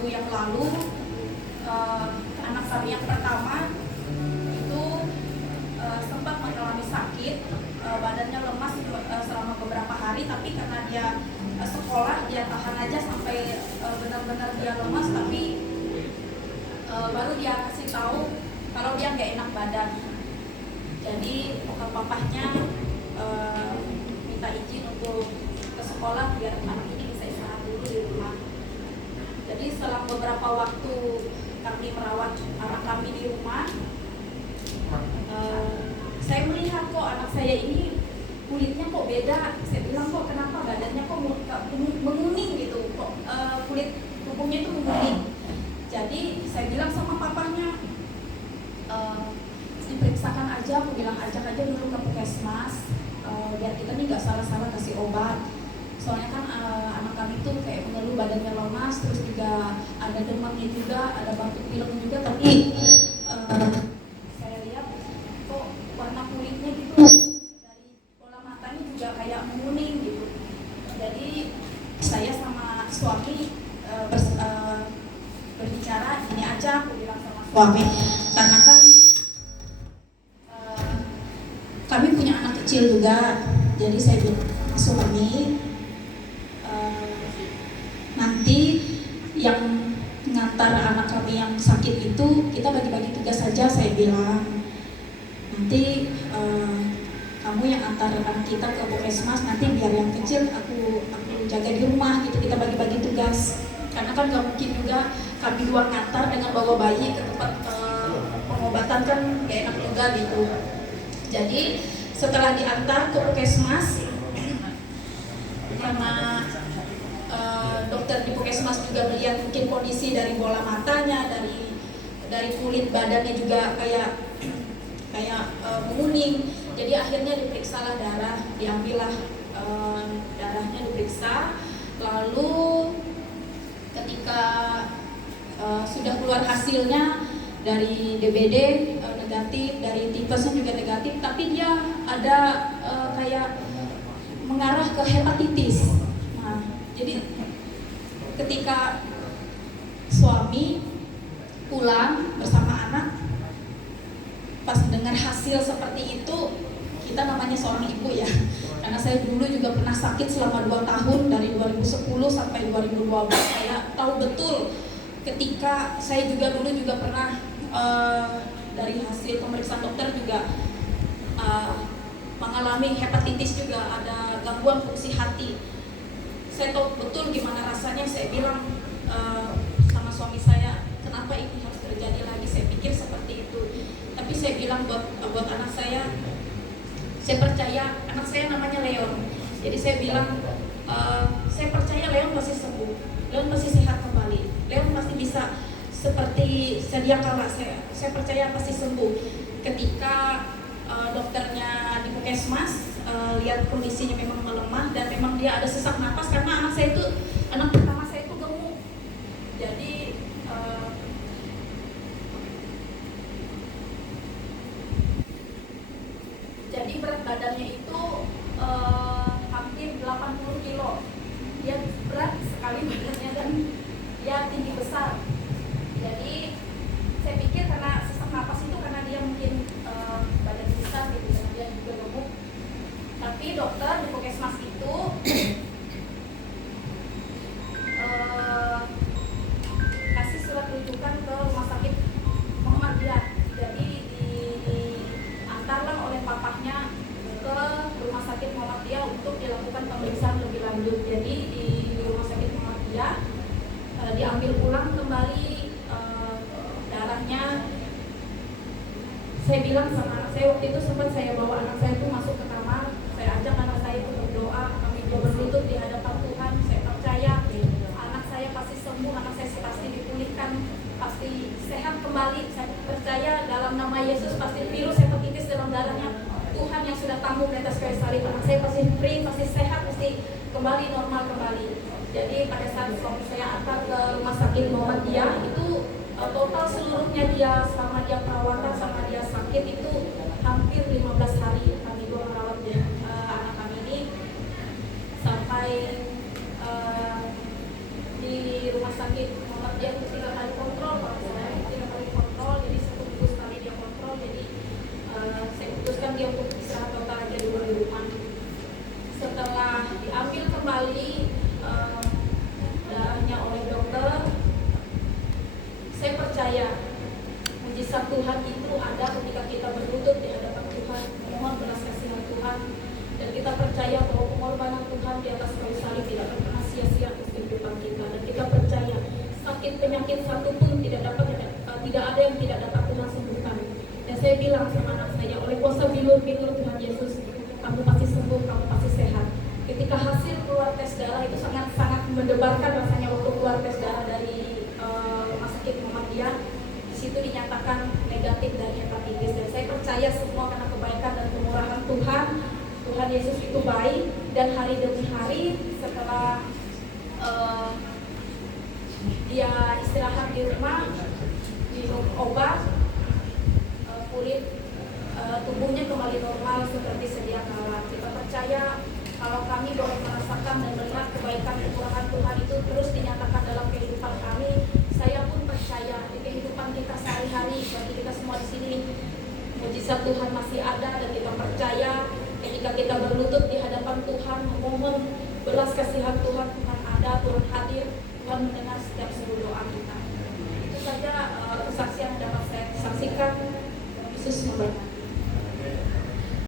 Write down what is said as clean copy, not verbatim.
waktu yang lalu anak kami yang pertama itu sempat mengalami sakit, badannya lemas selama beberapa hari, tapi karena dia sekolah dia tahan aja sampai benar-benar dia lemas, tapi baru dia kasih tahu kalau dia nggak enak badan. Jadi papahnya minta izin untuk ke sekolah biar anak ini bisa istirahat dulu di rumah. Jadi setelah beberapa waktu kami merawat anak kami di rumah, saya melihat kok anak saya ini kulitnya kok beda. Saya bilang kok kenapa badannya kok menguning gitu, kok kulit tubuhnya itu menguning. Jadi saya bilang sama papahnya, diperiksakan aja, aku bilang ajak aja dulu ke puskesmas, biar kita nih nggak salah-salah kasih obat. Soalnya kan anak kami tuh kayak mengeluh badannya lemas, terus juga ada demamnya juga, ada batuk pilek juga, tapi saya lihat kok warna kulitnya gitu dari bola matanya juga kayak menguning gitu. Jadi saya sama suami berbicara, ini aja aku bilang sama suami, karena kan kami punya anak kecil juga. Jadi saya bilang suami, nanti yang ngantar anak kami yang sakit itu kita bagi-bagi tugas saja. Saya bilang nanti kamu yang antar anak kita ke puskesmas, nanti biar yang kecil aku jaga di rumah gitu, kita bagi-bagi tugas. Karena kan gak mungkin juga kami dua ngantar dengan bawa bayi ke tempat pengobatan, kan gak enak juga gitu. Jadi setelah diantar ke puskesmas, karena dokter di puskesmas juga melihat mungkin kondisi dari bola matanya, dari kulit badannya juga kayak menguning. Jadi akhirnya diperiksalah darah, diambillah darahnya, diperiksa. Lalu ketika sudah keluar hasilnya, dari DBD negatif, dari tipesnya juga negatif, tapi dia ada kayak mengarah ke hepatitis. Nah, jadi ketika suami pulang bersama anak, pas dengar hasil seperti itu, kita namanya seorang ibu ya, karena saya dulu juga pernah sakit selama 2 tahun, dari 2010 sampai 2012. Saya tahu betul ketika saya juga dulu juga pernah dari hasil pemeriksaan dokter juga mengalami hepatitis juga, ada gangguan fungsi hati. Saya tahu betul gimana rasanya. Saya bilang sama suami saya, kenapa ini harus terjadi lagi? Saya pikir seperti itu. Tapi saya bilang buat anak saya percaya, anak saya namanya Leon. Jadi saya bilang, saya percaya Leon pasti sembuh, Leon pasti sehat kembali, Leon pasti bisa seperti sedia kala. Saya percaya pasti sembuh. Ketika dokternya di puskesmas lihat kondisinya memang melemah dan memang dia ada sesak napas, karena anak pertama saya itu gemuk. Jadi berat badannya itu hampir 80 kilo. Dia berat sekali badannya dan dia tinggi besar. Jadi saya pikir karena sesak napas itu karena dia mungkin badan besar gitu, karena dia juga gemuk. Tapi dokter di puskesmas itu kasih surat rujukan ke rumah sakit Muhammadiyah. Jadi diantarlah oleh papahnya ke rumah sakit Muhammadiyah untuk dilakukan pemeriksaan lebih lanjut. Jadi di rumah sakit Muhammadiyah diambil ulang kembali darahnya. Saya bilang sama anak saya, waktu itu sempat saya bawa anak saya itu masuk ke kamar, saya ajak anak saya itu berdoa, kami juga berlutut di hadapan Tuhan. Saya percaya anak saya pasti sembuh, anak saya pasti dipulihkan, pasti sehat kembali. Saya percaya dalam nama Yesus pasti virus hepatitis dalam darahnya Tuhan yang sudah tanggung di atas kayu salib, anak saya pasti free, pasti sehat, pasti kembali normal kembali. Jadi pada saat suami saya antar ke rumah sakit Muhammadiyah itu total seluruhnya dia selama dia perawatan sama dia sakit itu hampir 15 hari kami dua merawat anak kami ini, sampai di rumah sakit Muhammadiyah penyakit satu pun tidak ada yang tidak dapat Tuhan sembuhkan. Dan saya bilang sama anak saya, oleh kuasa bilur-bilur Tuhan Yesus, kamu pasti sembuh, kamu pasti sehat. Ketika hasil keluar tes darah itu sangat-sangat mendebarkan rasanya waktu keluar tes darah dari rumah sakit Muhammadiyah. Di situ dinyatakan negatif dari hepatitis, dan saya percaya semua karena kebaikan dan kemurahan Tuhan. Tuhan Yesus itu baik, dan hari demi hari setelah dia istirahat di rumah, minum obat, kulit tubuhnya kembali normal seperti sedia kala. Kita percaya kalau kami boleh merasakan dan melihat kebaikan kemurahan Tuhan itu terus dinyatakan dalam kehidupan kami. Saya pun percaya di kehidupan kita sehari-hari, bagi kita semua di sini, mujizat Tuhan masih ada, dan kita percaya ketika kita berlutut di hadapan Tuhan memohon belas kasihan Tuhan, Tuhan ada,